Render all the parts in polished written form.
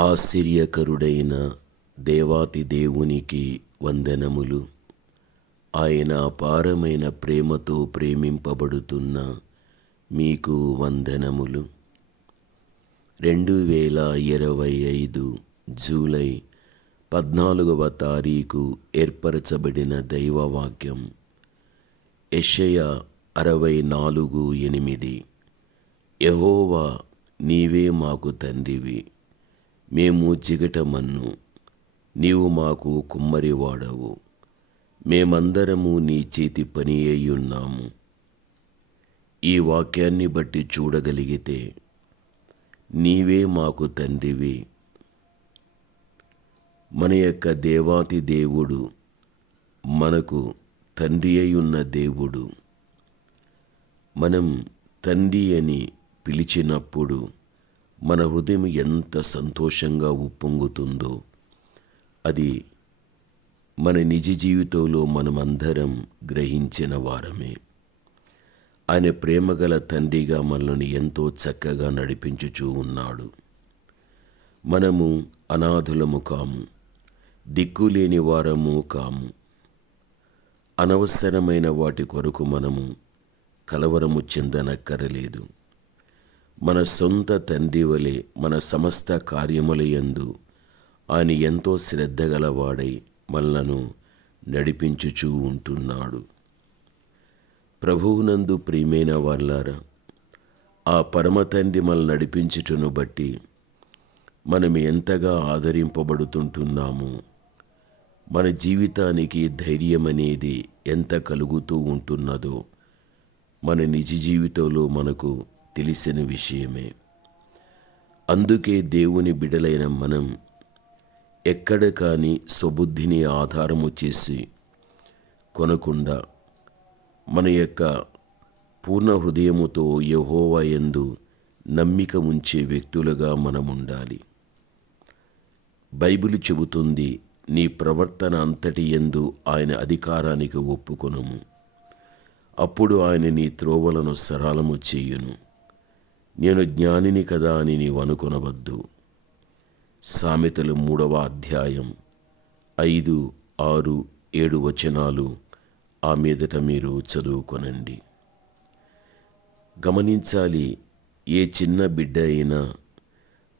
ఆశ్చర్యకరుడైన దేవాతి దేవునికి వందనములు. ఆయన అపారమైన ప్రేమతో ప్రేమింపబడుతున్న మీకు వందనములు. 2025 జూలై 14వ తారీఖు ఏర్పరచబడిన దైవవాక్యం యెషయా 64:8. యెహోవా, నీవే మాకు తండ్రివి, మేము చిగటమన్ను, నీవు మాకు కుమ్మరివాడవు, మేమందరము నీ చేతి పని అయ్యున్నాము. ఈ వాక్యాన్ని బట్టి చూడగలిగితే నీవే మాకు తండ్రివి. మన యొక్క దేవాతి దేవుడు మనకు తండ్రి అయ్యున్న దేవుడు. మనం తండ్రి అని పిలిచినప్పుడు మన హృదయం ఎంత సంతోషంగా ఉప్పొంగుతుందో అది మన నిజ జీవితంలో మనమందరం గ్రహించిన వారమే. ఆయన ప్రేమగల తండ్రిగా మనల్ని ఎంతో చక్కగా నడిపించుచూ ఉన్నాడు. మనము అనాథులము కాము, దిక్కులేని వారము కాము. అనవసరమైన వాటి కొరకు మనము కలవరము చెందనక్కరలేదు. మన సొంత తండ్రి వలె మన సమస్త కార్యములయందు ఆయన ఎంతో శ్రద్ధ గలవాడై మనలను నడిపించుచూ ఉంటున్నాడు. ప్రభువునందు ప్రియమైన వాళ్ళారా, ఆ పరమ తండ్రి మనల్ని నడిపించుటను బట్టి మనం ఎంతగా ఆదరింపబడుతుంటున్నాము. మన జీవితానికి ధైర్యం అనేది ఎంత కలుగుతూ ఉంటున్నదో మన నిజ జీవితంలో మనకు తెలిసిన విషయమే. అందుకే దేవుని బిడ్డలైన మనం ఎక్కడ కానీ స్వబుద్ధిని ఆధారము చేసి కొనకుండా మన యొక్క పూర్ణ హృదయముతో యెహోవా యందు నమ్మిక ఉంచే వ్యక్తులుగా మనం ఉండాలి. బైబిల్ చెబుతుంది, నీ ప్రవర్తన అంతటి యందు ఆయన అధికారానికి ఒప్పుకొనుము, అప్పుడు ఆయన నీ త్రోవలను సరళము చేయును. నేను జ్ఞానిని కదా అని నీవు అనుకొనవద్దు. సామెతలు 3వ అధ్యాయం 5, 6, 7 వచనాలు ఆ మీదట మీరు చదువుకొనండి. గమనించాలి, ఏ చిన్న బిడ్డ అయినా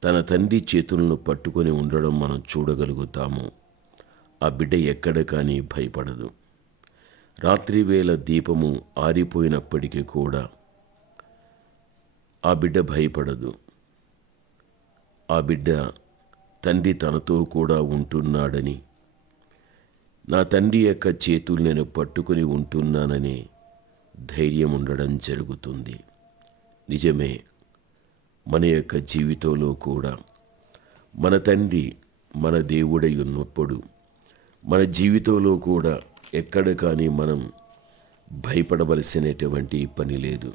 తన తండ్రి చేతులను పట్టుకొని ఉండడం మనం చూడగలుగుతాము. ఆ బిడ్డ ఎక్కడ కానీ భయపడదు. రాత్రివేళ దీపము ఆరిపోయినప్పటికీ కూడా ఆ బిడ్డ భయపడదు. ఆ బిడ్డ తండ్రి తనతో కూడా ఉంటున్నాడని, నా తండ్రి యొక్క చేతులు నేను పట్టుకొని ఉంటున్నానని ధైర్యం ఉండడం జరుగుతుంది. నిజమే, మన యొక్క జీవితంలో కూడా మన తండ్రి మన దేవుడై ఉన్నప్పుడు మన జీవితంలో కూడా ఎక్కడ కానీ మనం భయపడవలసినటువంటి పని లేదు.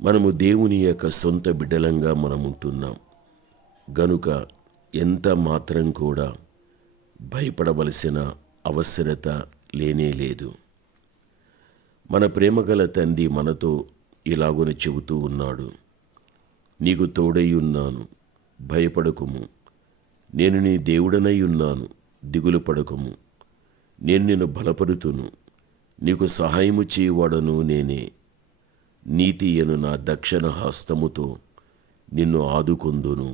మనము దేవుని యొక్క సొంత బిడ్డలంగా మనం ఉంటున్నాం గనుక ఎంత మాత్రం కూడా భయపడవలసిన అవసరత లేనే లేదు. మన ప్రేమగల తండ్రి మనతో ఇలాగున చెబుతూ ఉన్నాడు, నీకు తోడై ఉన్నాను, భయపడకుము, నేను నీ దేవుడనై ఉన్నాను, దిగులు పడకుము, నేను నిన్ను బలపరుతును, నీకు సహాయము చేయువాడను నేనే, నీతి అను నా దక్షిణ హస్తముతో నిన్ను ఆదుకొందును.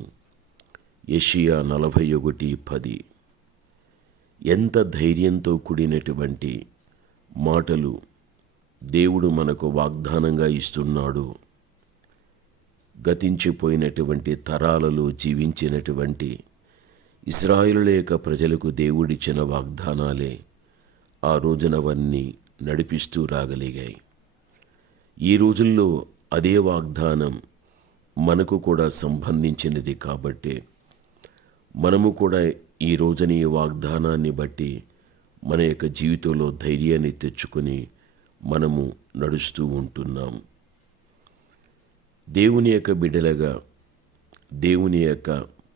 యెషయా 41:10. ఎంత ధైర్యంతో కూడినటువంటి మాటలు దేవుడు మనకు వాగ్దానంగా ఇస్తున్నాడు. గతించిపోయినటువంటి తరాలలో జీవించినటువంటి ఇశ్రాయేలు యొక్క ప్రజలకు దేవుడిచ్చిన వాగ్దానాలే ఆ రోజునవన్నీ నడిపిస్తూ రాగలిగాయి. ఈ రోజుల్లో అదే వాగ్దానం మనకు కూడా సంబంధించినది కాబట్టి మనము కూడా ఈ రోజున ఈ వాగ్దానాన్ని బట్టి మన యొక్క జీవితంలో ధైర్యాన్ని తెచ్చుకొని మనము నడుస్తూ ఉంటున్నాం. దేవుని యొక్క బిడ్డలుగా దేవుని యొక్క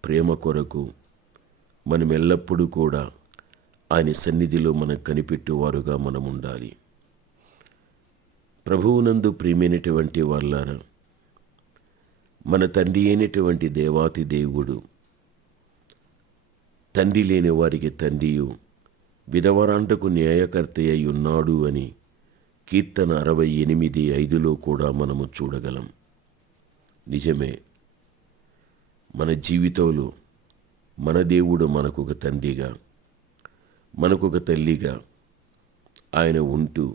ప్రేమ కొరకు మనం ఎల్లప్పుడూ కూడా ఆయన సన్నిధిలో మనకు కనిపెట్టువారుగా మనం ఉండాలి. ప్రభువునందు ప్రియమైనటువంటి వాళ్ళారా, మన తండ్రి అయినటువంటి దేవాతి దేవుడు తండ్రి లేని వారికి తండ్రియు విధవరాంటకు న్యాయకర్త అయి ఉన్నాడు అని కీర్తన 68:5లో కూడా మనము చూడగలం. నిజమే, మన జీవితంలో మన దేవుడు మనకొక తండ్రిగా, మనకొక తల్లిగా ఆయన ఉంటూ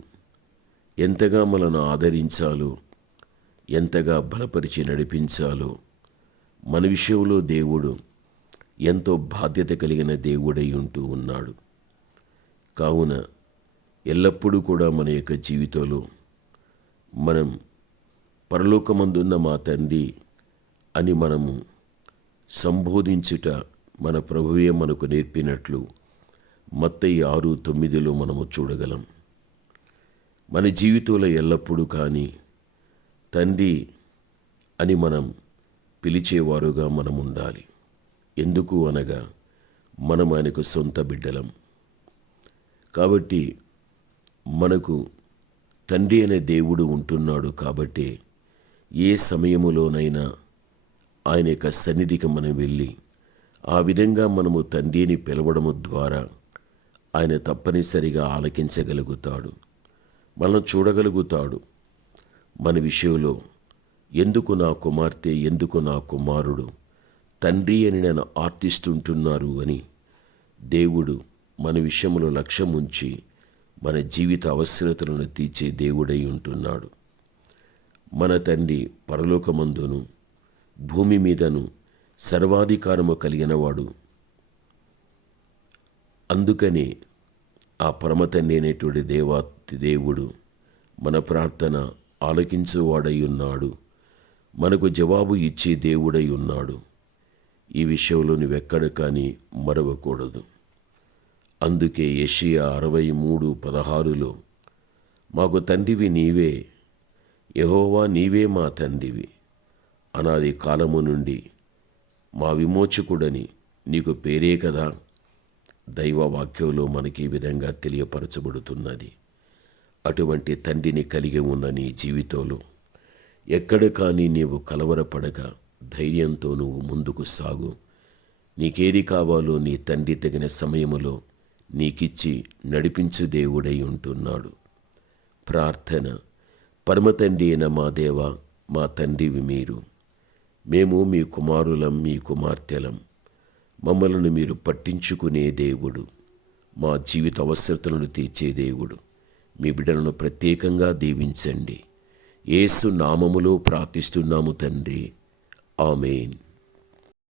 ఎంతగా మనను ఆదరించాలో, ఎంతగా బలపరిచి నడిపించాలో మన విషయంలో దేవుడు ఎంతో బాధ్యత కలిగిన దేవుడై ఉంటూ ఉన్నాడు. కావున ఎల్లప్పుడూ కూడా మన యొక్క జీవితంలో మనం పరలోకమందున్న మా తండ్రి అని మనము సంబోధించుట మన ప్రభువే మనకు నేర్పినట్లు మత్తయి 6:9లో మనము చూడగలం. మన జీవితంలో ఎల్లప్పుడూ కానీ తండ్రి అని మనం పిలిచేవారుగా మనం ఉండాలి. ఎందుకు అనగా మనం ఆయనకు సొంత బిడ్డలం. కాబట్టి మనకు తండ్రి అనే దేవుడు ఉంటున్నాడు. కాబట్టి ఏ సమయములోనైనా ఆయన యొక్క సన్నిధికి మనం వెళ్ళి ఆ విధంగా మనము తండ్రిని పిలవడము ద్వారా ఆయన తప్పనిసరిగా ఆలకించగలుగుతాడు, మనం చూడగలుగుతాడు. మన విషయంలో ఎందుకు నా కుమార్తె, ఎందుకు నా కుమారుడు తండ్రి అని నేను ఆర్తిస్తుంటున్నారు అని దేవుడు మన విషయంలో లక్ష్యం ఉంచి మన జీవిత అవసరతలను తీర్చే దేవుడై ఉంటున్నాడు. మన తండ్రి పరలోకమందును భూమి మీదను సర్వాధికారము కలిగినవాడు. అందుకని ఆ పరమతండ్రి అనేటువంటి దేవుడు మన ప్రార్థన ఆలకించువాడై ఉన్నాడు, మనకు జవాబు ఇచ్చే దేవుడై ఉన్నాడు. ఈ విషయంలో నువ్వెక్కడ కానీ మరవకూడదు. అందుకే యెషయా 63:16లో మాకు తండ్రివి నీవే, యెహోవా నీవే మా తండ్రివి, అనాది కాలము నుండి మా విమోచకుడని నీకు పేరే కదా దైవ వాక్యంలో మనకి ఈ విధంగా తెలియపరచబడుతున్నది. అటువంటి తండ్రిని కలిగి ఉన్న నీ జీవితంలో ఎక్కడ కానీ నీవు కలవరపడక ధైర్యంతో నువ్వు ముందుకు సాగు. నీకేది కావాలో నీ తండ్రి తగిన సమయములో నీకిచ్చి నడిపించు దేవుడై ఉంటున్నాడు. ప్రార్థన. పరమతండ్రి అయిన మా దేవ, మా తండ్రివి మీరు, మేము మీ కుమారులం, మీ కుమార్తెలం. మమ్మలను మీరు పట్టించుకునే దేవుడు, మా జీవిత అవసరతలను తీర్చే దేవుడు. మీ బిడ్డలను ప్రత్యేకంగా దీవించండి. యేసు నామములో ప్రార్థిస్తున్నాము తండ్రి. ఆమేన్.